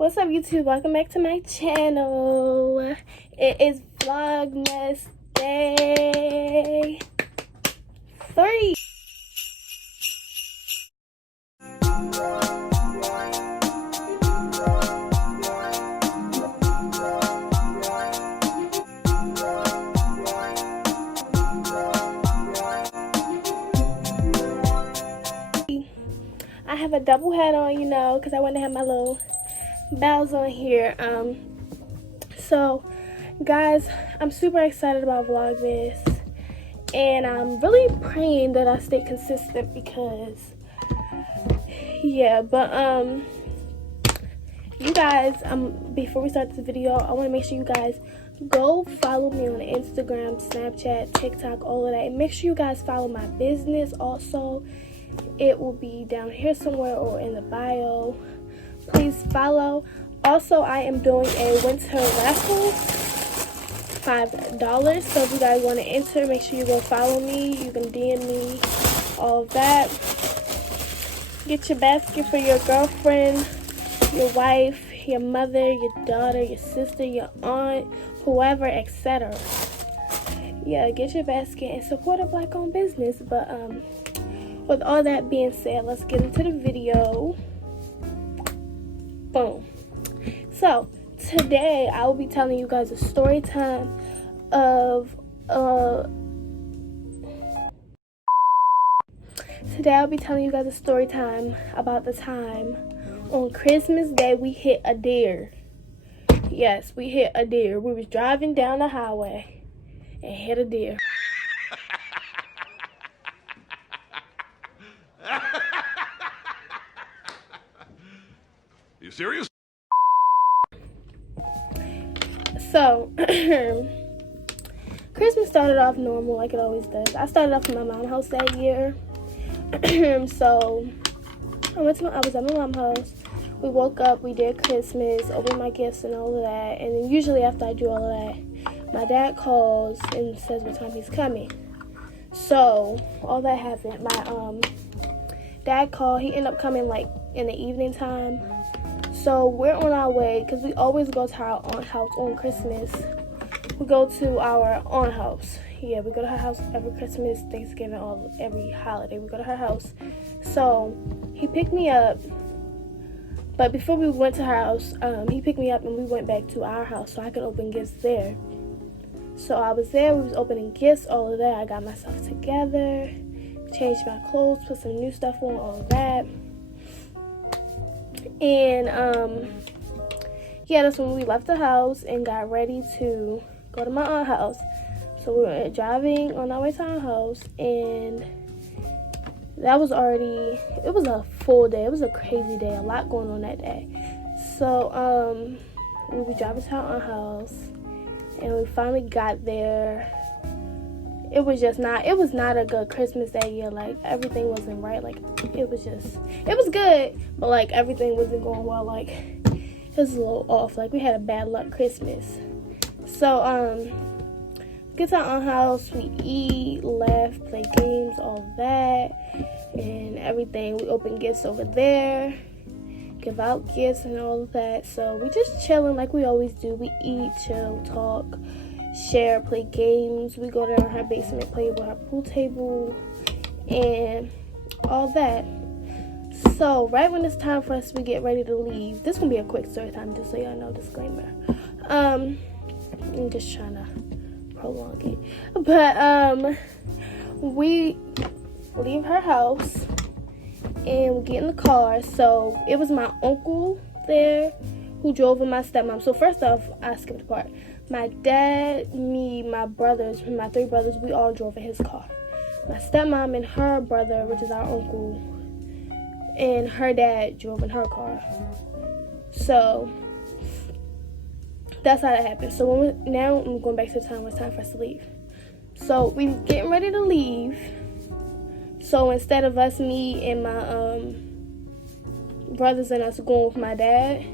What's up, YouTube? Welcome back to my channel. It is Vlogmas Day 3. I have a double hat on, because I want to have my little bells on here. So guys, I'm super excited about Vlogmas, and I'm really praying that I stay consistent because you guys, before we start this video, I want to make sure you guys go follow me on Instagram, Snapchat, TikTok, all of that, and make sure you guys follow my business also. It will be down here somewhere or in the bio. Please follow. Also, I am doing a winter raffle, $5. So if you guys want to enter, make sure you go follow me. You can DM me, all of that. Get your basket for your girlfriend, your wife, your mother, your daughter, your sister, your aunt, whoever, etc. Yeah, get your basket and support a black-owned business. But with all that being said, let's get into the video. Boom. So today I will be telling you guys a story time of today I'll be telling you guys a story time about the time on Christmas Day we hit a deer. Yes, we hit a deer. We was driving down the highway and hit a deer. You serious? So, Christmas started off normal like it always does. I started off at my mom's house that year. So, I was at my mom's house. We woke up, we did Christmas, opened my gifts and all of that. And then usually after I do all of that, my dad calls and says what time he's coming. So, all that happened. My dad called. He ended up coming like in the evening time. So we're on our way, because we always go to our aunt house on Christmas. We go to our aunt house. Yeah, we go to her house every Christmas, Thanksgiving, every holiday. We go to her house. So he picked me up. But before we went to her house, he picked me up and we went back to our house so I could open gifts there. So I was there. We was opening gifts, all of that. I got myself together, changed my clothes, put some new stuff on, all of that. And that's when we left the house and got ready to go to my aunt's house. So we were driving on our way to our house, and that was it was a full day. It was a crazy day, a lot going on that day. So we were driving to our aunt's house, and we finally got there. It was not a good Christmas that year. Like, everything wasn't right. Like, it was good, but like everything wasn't going well. Like, it was a little off. Like, we had a bad luck Christmas. So get to our own house, we eat, laugh, play games, all that and everything. We open gifts over there, give out gifts and all of that. So we just chilling like we always do. We eat, chill, talk, share, play games. We go down her basement, play with her pool table and all that. So right when it's time for us to get ready to leave, this gonna be a quick story time, just so y'all know, disclaimer. I'm just trying to prolong it, but we leave her house and we get in the car. So it was my uncle there who drove with my stepmom. So first off, I skipped a part. My dad, me, my brothers, my 3 brothers, we all drove in his car. My stepmom and her brother, which is our uncle, and her dad drove in her car. So that's how that happened. So now I'm going back to the time when it's time for us to leave. So we getting ready to leave. So instead of us, me and my brothers and us going with my dad,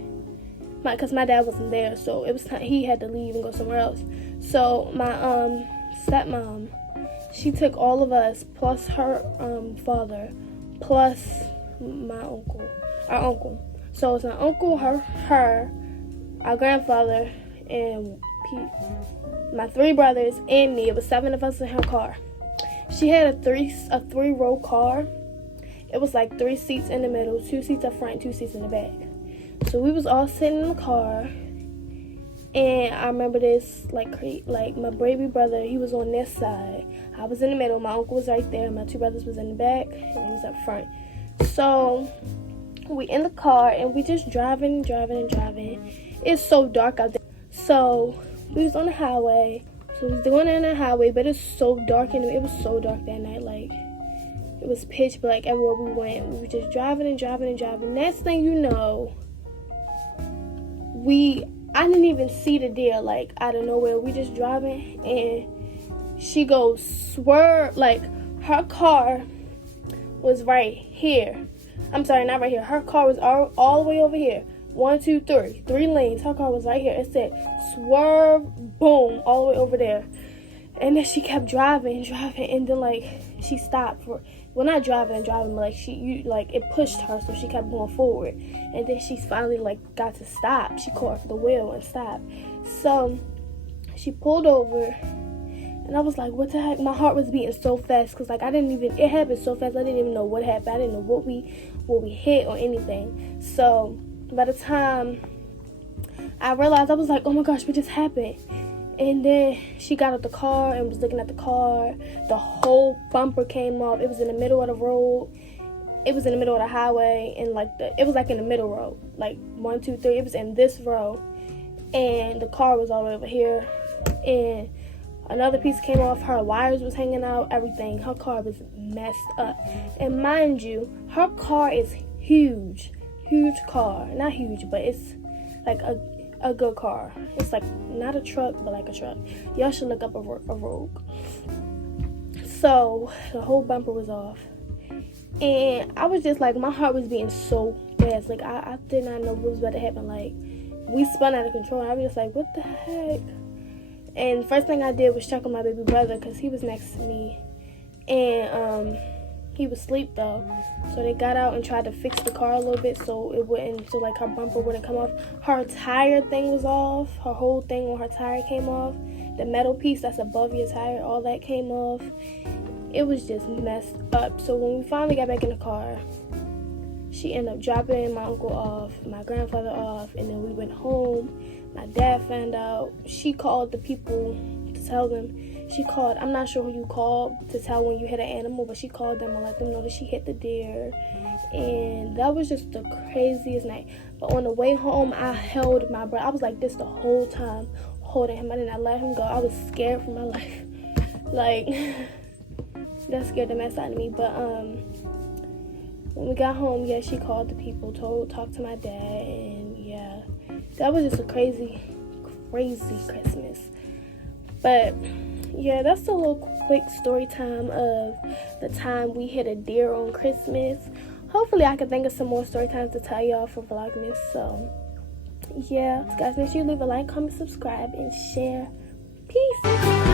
because my dad wasn't there, so it was time he had to leave and go somewhere else. So my stepmom, she took all of us plus her father plus my uncle, our uncle. So it's my uncle, her, our grandfather, and my 3 brothers and me. It was 7 of us in her car. She had a three-row car. It was like 3 seats in the middle, 2 seats up front, 2 seats in the back. So we was all sitting in the car, and I remember this like my baby brother, he was on this side. I was in the middle. My uncle was right there. My 2 brothers was in the back, and he was up front. So we in the car, and we just driving. It's so dark out there. So we was on the highway. So we was going down the highway, but it's so dark, and it was so dark that night. Like, it was pitch black everywhere we went. We were just driving. Next thing you know, I didn't even see the deer, like, out of nowhere. We just driving, and she goes swerve. Like, her car was right here. I'm sorry, not right here. Her car was all the way over here. 1, 2, 3. 3 lanes. Her car was right here. It said swerve, boom, all the way over there. And then she kept driving, and then, like, she stopped for, well, not driving, but, like, it pushed her, so she kept going forward. And then she finally, like, got to stop. She caught the wheel and stopped. So she pulled over, and I was like, what the heck? My heart was beating so fast, because, like, it happened so fast, I didn't even know what happened. I didn't know what we hit or anything. So by the time I realized, I was like, oh my gosh, what just happened? And then she got out the car and was looking at the car. The whole bumper came off. It was in the middle of the road. It was in the middle of the highway, and it was like in the middle road, like 1, 2, 3. It was in this row, and the car was all the way over here. And another piece came off. Her wires was hanging out. Everything. Her car was messed up. And mind you, her car is huge car. Not huge, but it's like a good car. It's like not a truck, but like a truck. Y'all should look up a Rogue. So the whole bumper was off, and I was just like, my heart was beating so fast. Like, I did not know what was about to happen. Like, we spun out of control, and I was just like, what the heck? And first thing I did was check on my baby brother, because he was next to me, and he was asleep though. So they got out and tried to fix the car a little bit so like her bumper wouldn't come off. Her tire thing was off. Her whole thing on her tire came off. The metal piece that's above your tire, all that came off. It was just messed up. So when we finally got back in the car, she ended up dropping my uncle off, my grandfather off, and then we went home. My dad found out. She called the people to tell them. She called, I'm not sure who you called to tell when you hit an animal, but she called them and let them know that she hit the deer. And that was just the craziest night. But on the way home, I held my brother. I was like this the whole time, holding him. I did not let him go. I was scared for my life. Like, that scared the mess out of me. But when we got home, yeah, she called the people, talked to my dad, and yeah, that was just a crazy Christmas. But yeah, that's a little quick story time of the time we hit a deer on Christmas. Hopefully I can think of some more story times to tell y'all for Vlogmas. So yeah, guys, make sure you leave a like, comment, subscribe, and share. Peace.